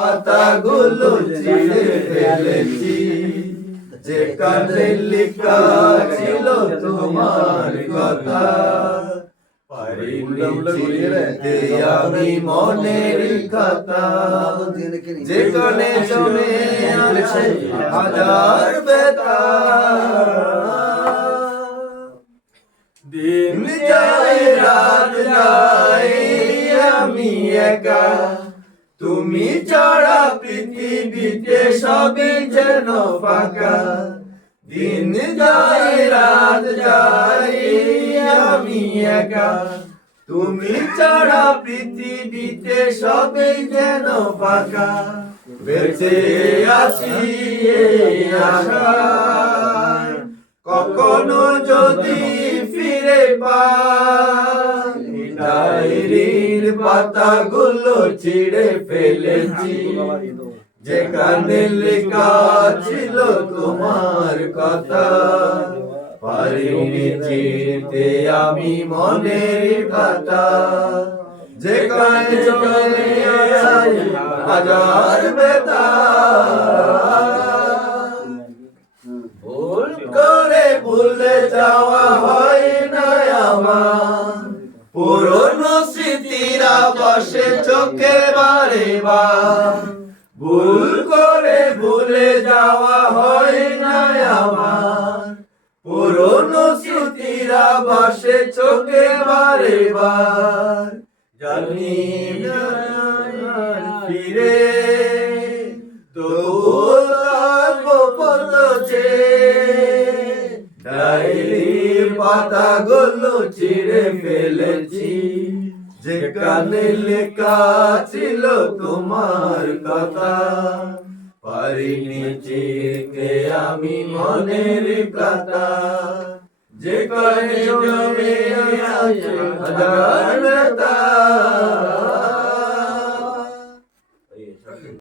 পাতাগুলো ছিঁড়ে ফেলেছি, যেখানে লেখা ছিল তোমার কথা। পারিনি আমি মনের কথা, যেখানে জমে আছে হাজার ব্যথা। দিন যায় রাত যায় আমি একা, তুমি ছাড়া পৃথিবীতে সবই যেন ফাঁকা। দিন যায় রাত যায় আমি একা, তুমি ছাড়া পৃথিবীতে সবই যেন ফাঁকা। বেঁচে আছি এই আশায়, কখনো যদি ফিরে পাই। ডায়েরির পাতাগুলো ছিঁড়ে ফেলেছি, যেখানে লেখা ছিল তোমার কথা। পারিনি চিনতে আমি মনের কথা, যেখানে জমে আছে হাজার ব্যথা। ভুল করে ভুলে যাওয়া হয় না আমার, পুরনো স্মৃতিরা বসে চোখে বারে বার। ভুল করে ভুলে যাওয়া হয় না আমার, পুরনো স্মৃতিরা বসে চোখে বারে বার। জানি ফিরে তবুও থাকবো পথ চেয়ে। ডায়েরির পাতাগুলো ছিঁড়ে ফেলেছি, যেখানে লেখা ছিল তোমার কথা। পারিনি চিনতে আমি মনের কথা, যেখানে জমে আছে হাজার ব্যথা।